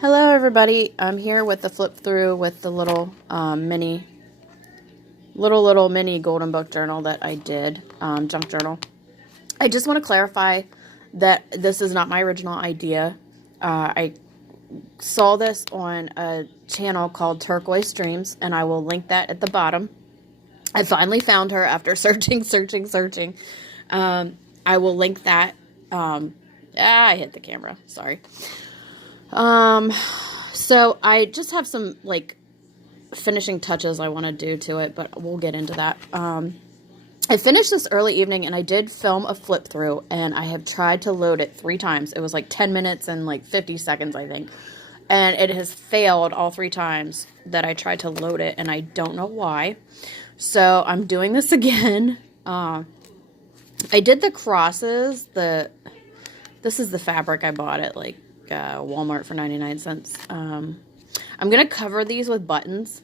Hello everybody, I'm here with the flip through with the little mini golden book journal that I did, junk journal. I just want to clarify that this is not my original idea. I saw this on a channel called Turquoise Dreams, and I will link that at the bottom. I finally found her after searching. I will link that. I hit the camera, sorry. So I just have some, like, finishing touches I want to do to it, but we'll get into that. I finished this early evening, and I did film a flip through, and I have tried to load it 3 times. It was like 10 minutes and like 50 seconds, I think. And it has failed all 3 times that I tried to load it, and I don't know why. So I'm doing this again. I did the crosses. This is the fabric I bought at, like, Walmart for 99 cents. I'm going to cover these with buttons,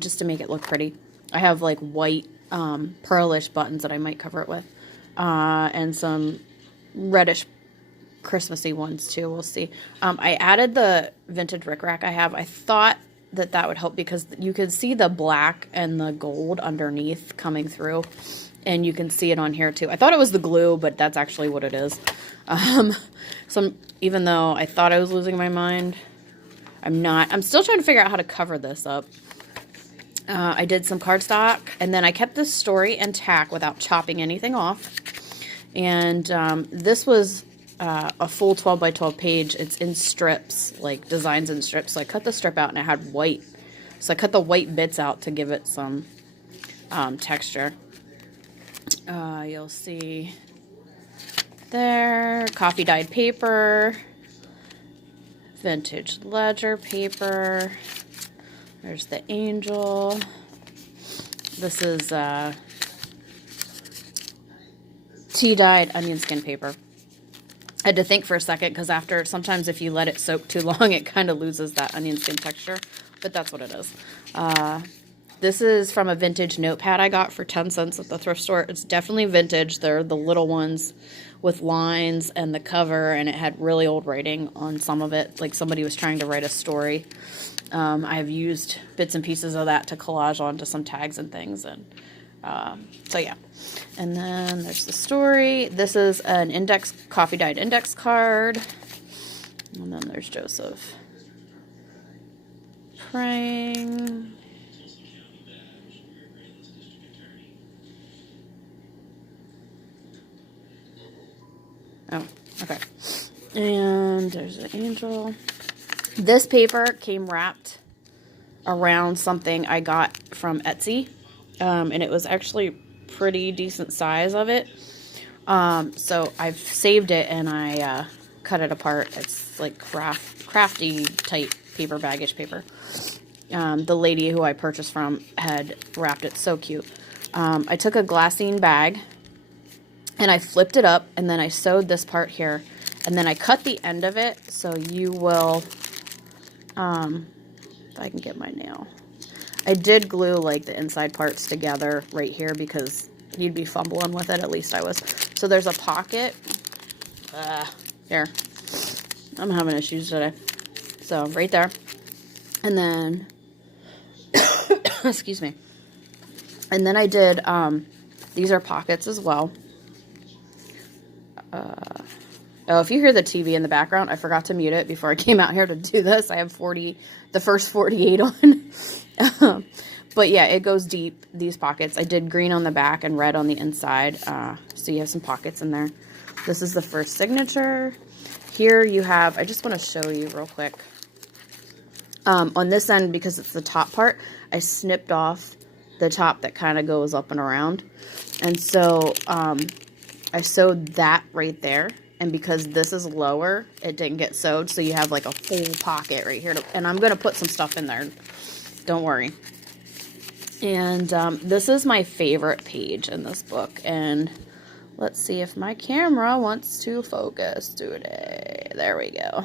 just to make it look pretty. I have, like, white, pearlish buttons that I might cover it with, and some reddish Christmassy ones too. We'll see. I added the vintage rickrack I have. I thought that would help because you can see the black and the gold underneath coming through, and you can see it on here too. I thought it was the glue, but that's actually what it is. Even though I thought I was losing my mind, I'm not. I'm still trying to figure out how to cover this up. I did some cardstock, and then I kept this story intact without chopping anything off. And this was a full 12 by 12 page. It's in strips, like designs in strips. So I cut the strip out, and it had white. So I cut the white bits out to give it some texture. You'll see there, coffee dyed paper, vintage ledger paper. There's the angel. This is tea dyed onion skin paper. I had to think for a second because sometimes if you let it soak too long, it kind of loses that onion skin texture, but that's what it is. This is from a vintage notepad I got for 10 cents at the thrift store. It's definitely vintage. They're the little ones with lines and the cover, and it had really old writing on some of it, like somebody was trying to write a story. I have used bits and pieces of that to collage onto some tags and things, and so yeah. And then there's the story. This is an coffee dyed index card, and then there's Joseph praying. Oh, okay. And there's an angel. This paper came wrapped around something I got from Etsy, and it was actually pretty decent size of it. So I've saved it, and I cut it apart. It's like crafty type paper, baggish paper. The lady who I purchased from had wrapped it so cute. I took a glassine bag, and I flipped it up, and then I sewed this part here, and then I cut the end of it, so you will, if I can get my nail. I did glue, like, the inside parts together right here because you'd be fumbling with it, at least I was. So there's a pocket. Here. I'm having issues today. So, right there. And then, excuse me. And then I did, these are pockets as well. Oh, if you hear the TV in the background, I forgot to mute it before I came out here to do this. I have the first 48 on. But yeah, it goes deep, these pockets. I did green on the back and red on the inside. So you have some pockets in there. This is the first signature. Here you have, I just want to show you real quick. On this end, because it's the top part, I snipped off the top that kind of goes up and around. And so, I sewed that right there, and because this is lower, it didn't get sewed, so you have like a full pocket right here, and I'm going to put some stuff in there, don't worry. And this is my favorite page in this book, and let's see if my camera wants to focus today. There we go.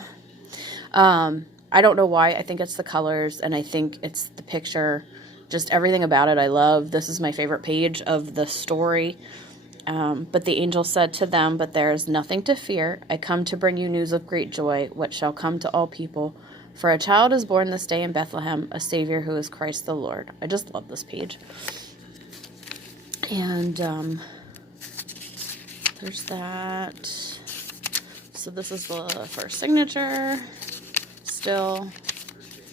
I don't know why. I think it's the colors, and I think it's the picture, just everything about it I love. This is my favorite page of the story. But the angel said to them, "But there is nothing to fear. I come to bring you news of great joy, which shall come to all people. For a child is born this day in Bethlehem, a Savior who is Christ the Lord." I just love this page. And there's that. So this is the first signature. Still,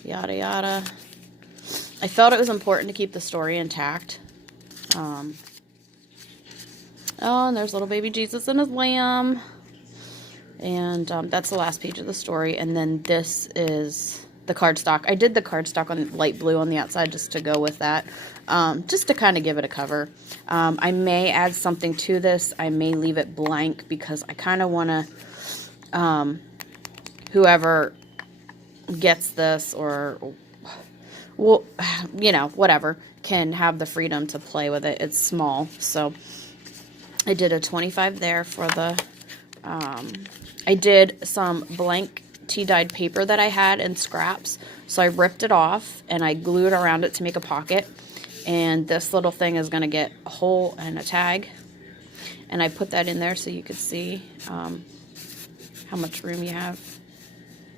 yada yada. I felt it was important to keep the story intact. Oh, and there's little baby Jesus and his lamb. And that's the last page of the story. And then this is the cardstock. I did the cardstock on light blue on the outside just to go with that. Just to kind of give it a cover. I may add something to this. I may leave it blank because I kind of want to, whoever gets this or, well, you know, whatever, can have the freedom to play with it. It's small. So I did a 25 there for the, I did some blank tea-dyed paper that I had in scraps. So I ripped it off and I glued around it to make a pocket. And this little thing is going to get a hole and a tag. And I put that in there so you could see how much room you have.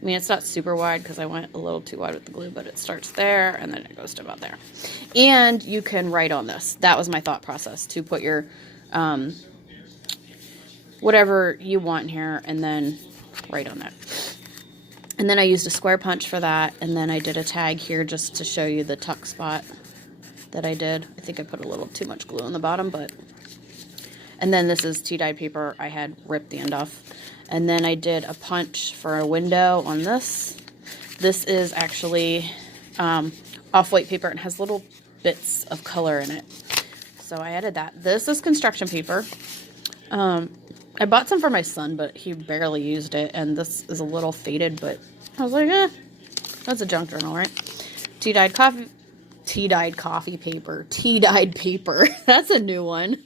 I mean, it's not super wide because I went a little too wide with the glue, but it starts there and then it goes to about there. And you can write on this. That was my thought process, to put your whatever you want in here and then write on that. And then I used a square punch for that, and then I did a tag here just to show you the tuck spot that I did. I think I put a little too much glue on the bottom, but... And then this is tea-dyed paper. I had ripped the end off. And then I did a punch for a window on this. This is actually off-white paper and has little bits of color in it. So I added that. This is construction paper. I bought some for my son, but he barely used it. And this is a little faded, but I was like, that's a junk journal, right? Tea-dyed coffee paper. Tea-dyed paper. That's a new one.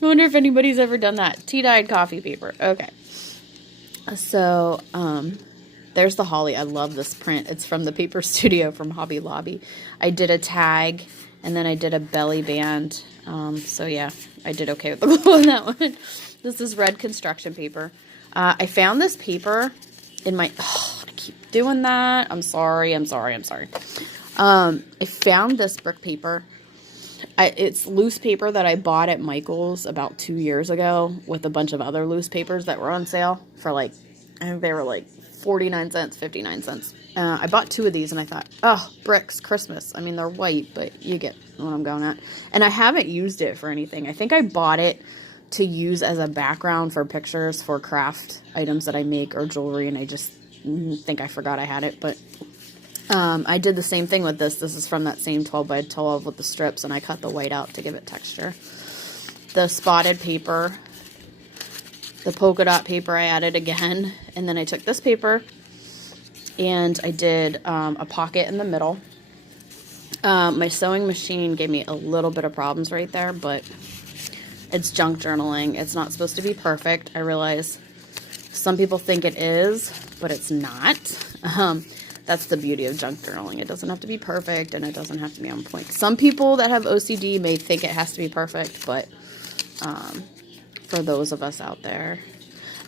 I wonder if anybody's ever done that. Tea-dyed coffee paper. Okay. So, there's the holly. I love this print. It's from the Paper Studio from Hobby Lobby. I did a tag, and then I did a belly band. So yeah, I did okay with the glue on that one. This is red construction paper. I found this paper in my... Oh, I keep doing that. I'm sorry. I found this brick paper. It's loose paper that I bought at Michael's about 2 years ago with a bunch of other loose papers that were on sale for like, I think they were like 49 cents, 59 cents. I bought 2 of these and I thought, oh, bricks, Christmas. I mean, they're white, but you get what I'm going at. And I haven't used it for anything. I think I bought it to use as a background for pictures for craft items that I make or jewelry, and I just think I forgot I had it, but... I did the same thing with this. This is from that same 12 by 12 with the strips, and I cut the white out to give it texture. The spotted paper, the polka dot paper I added again, and then I took this paper and I did a pocket in the middle. My sewing machine gave me a little bit of problems right there, but it's junk journaling. It's not supposed to be perfect. I realize some people think it is, but it's not. That's the beauty of junk journaling. It doesn't have to be perfect, and it doesn't have to be on point. Some people that have OCD may think it has to be perfect, but for those of us out there.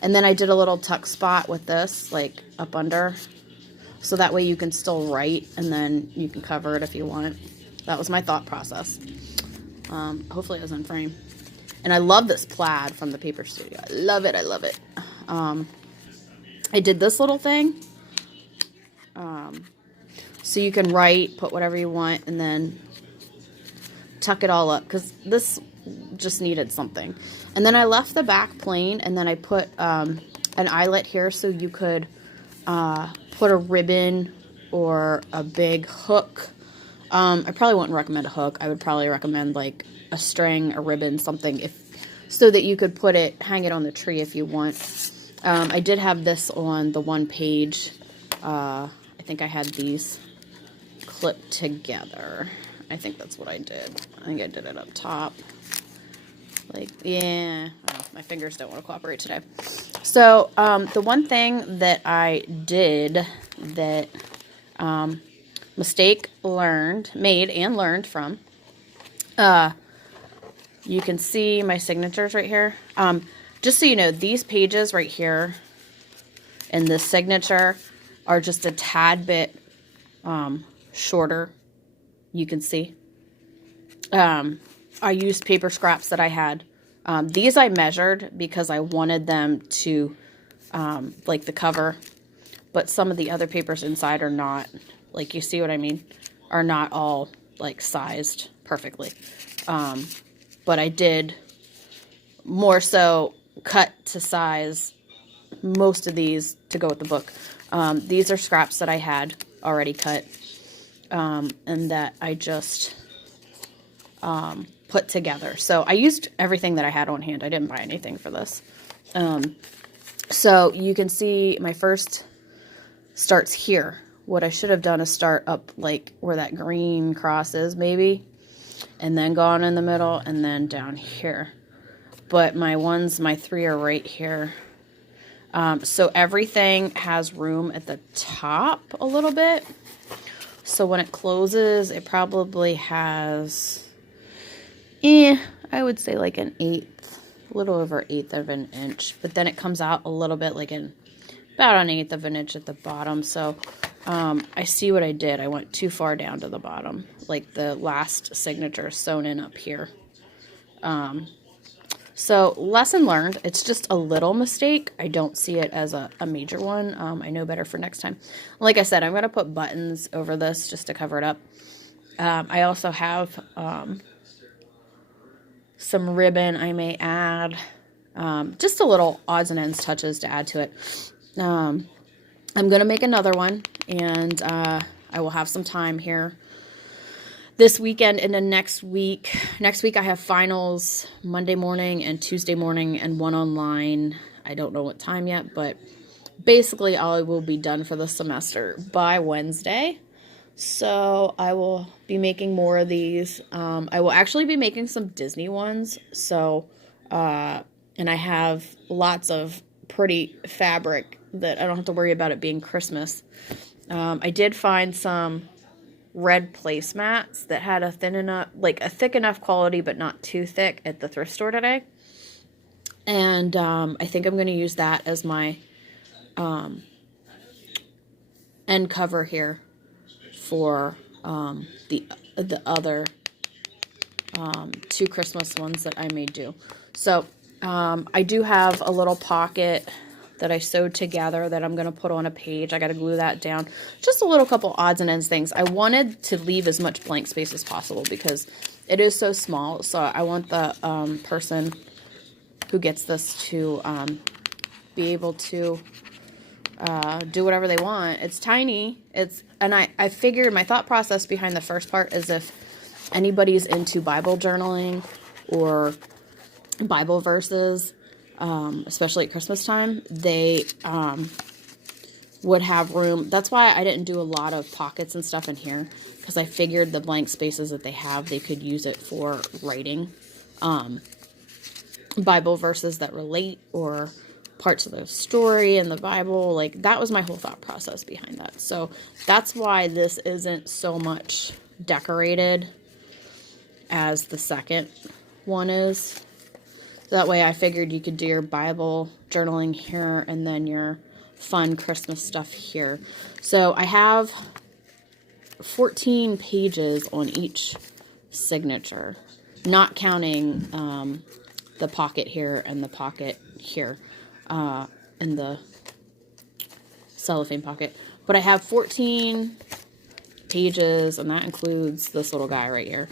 And then I did a little tuck spot with this, like up under, so that way you can still write, and then you can cover it if you want. That was my thought process. Hopefully it was in frame. And I love this plaid from the Paper Studio. I love it. I love it. I did this little thing. So you can write, put whatever you want, and then tuck it all up, because this just needed something. And then I left the back plain, and then I put an eyelet here so you could put a ribbon or a big hook. I probably wouldn't recommend a hook. I would probably recommend like a string, a ribbon, something, so that you could put it, hang it on the tree if you want. I did have this on the one page. I think I had these clipped together. I think that's what I did. I think I did it up top. Like, yeah, oh, my fingers don't want to cooperate today. So, the one thing that I did that, mistake made and learned from, you can see my signatures right here. Just so you know, these pages right here and this signature are just a tad bit shorter. You can see. I used paper scraps that I had. These I measured because I wanted them to, like the cover, but some of the other papers inside are not, like, you see what I mean? Are not all, like, sized perfectly. But I did more so cut to size most of these to go with the book. These are scraps that I had already cut, and that I just put together. So I used everything that I had on hand. I didn't buy anything for this. So you can see my first starts here. What I should have done is start up like where that green cross is maybe, and then go on in the middle and then down here. But my three are right here. So everything has room at the top a little bit. So when it closes, it probably has, I would say like an eighth, a little over 1/8 of an inch. But then it comes out a little bit like about an 1/8 of an inch at the bottom. So I see what I did. I went too far down to the bottom. Like the last signature is sewn in up here. So lesson learned. It's just a little mistake. I don't see it as a major one. I know better for next time. Like I said, I'm going to put buttons over this just to cover it up. I also have some ribbon I may add. Just a little odds and ends touches to add to it. I'm going to make another one, and I will have some time here this weekend and then next week. Next week I have finals Monday morning and Tuesday morning and one online. I don't know what time yet, but basically I will be done for the semester by Wednesday. So I will be making more of these. I will actually be making some Disney ones. So, and I have lots of pretty fabric that I don't have to worry about it being Christmas. I did find some red placemats that had a thick enough quality but not too thick at the thrift store today, and I think I'm going to use that as my end cover here for the other two Christmas ones that I may do. So I do have a little pocket that I sewed together that I'm going to put on a page. I got to glue that down. Just a little couple odds and ends things. I wanted to leave as much blank space as possible because it is so small. So I want the person who gets this to be able to do whatever they want. It's tiny. And I figured my thought process behind the first part is if anybody's into Bible journaling or Bible verses, especially at Christmas time, they would have room. That's why I didn't do a lot of pockets and stuff in here, because I figured the blank spaces that they have, they could use it for writing Bible verses that relate or parts of the story in the Bible. Like, that was my whole thought process behind that. So that's why this isn't so much decorated as the second one is. That way I figured you could do your Bible journaling here and then your fun Christmas stuff here. So I have 14 pages on each signature, not counting the pocket here and the pocket here, and the cellophane pocket. But I have 14 pages, and that includes this little guy right here,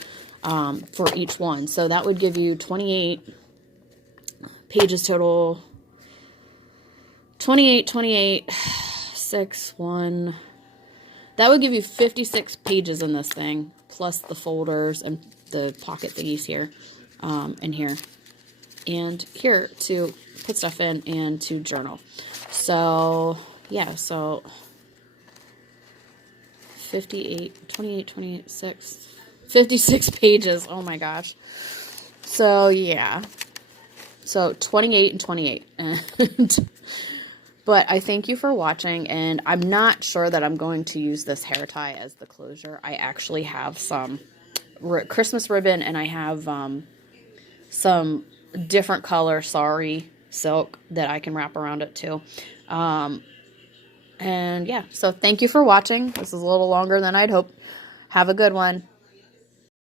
for each one. So that would give you 28 pages total. 28, 6, 1. That would give you 56 pages in this thing, plus the folders and the pocket thingies here, and here. And here to put stuff in and to journal. So, yeah, so 28, 56 pages. Oh my gosh. So, yeah. So 28 and 28. But I thank you for watching, and I'm not sure that I'm going to use this hair tie as the closure. I actually have some Christmas ribbon, and I have some different color sari silk that I can wrap around it too. And yeah, so thank you for watching. This is a little longer than I'd hoped. Have a good one.